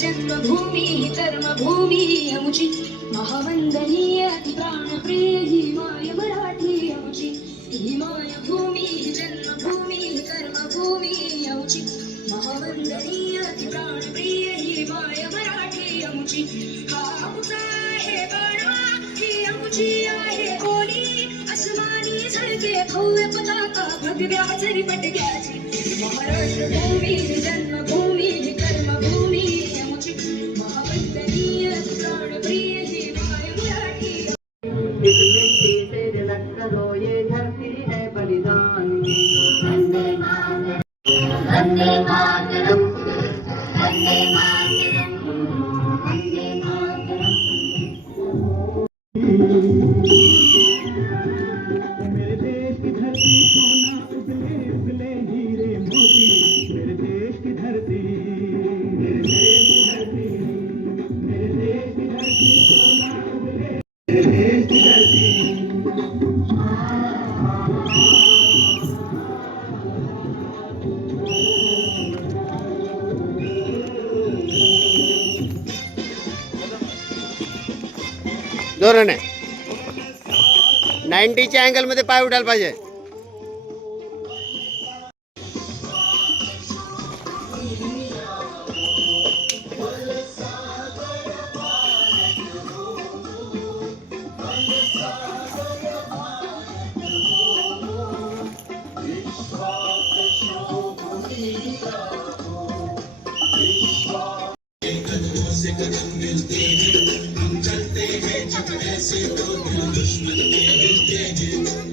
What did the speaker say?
जन्मभूमी कर्मभूमी आमची महावंदनीय प्राणप्रिय ही माय मराठी आमची ही मायभूमी जन्मभूमी कर्मभूमी आमची महावंदनीय प्राणप्रिय ही माय मराठी आमची हा आमचा आहे बाळा ही आमची आहे बोली अस्मानी झळके भव्य पताका भगव्या जरी पटक्याची महाराष्ट्र भूमी जन्मभूमी कर्मभूमी आमची महावंदनीय प्राणप्रिय ही माय मराठी इस मिट्टी से झलक करो ये धरती है बलिदान वंदे मातरम वंदे मातरम वंदे मातरम वंदे मातरम। मेरे देश की धरती सोना उगले उगले हीरे मोती मेरे देश की धरती मेरे देश की धरती मेरे देश की धरती सोना उगले मेरे देश की धरती। जोराने 90च्या अँगल मध्ये पाय उठायला पाहिजे. कदम मिलते हैं हम चलते हैं जब ऐसे तो दिल दुश्मन के मिलते हैं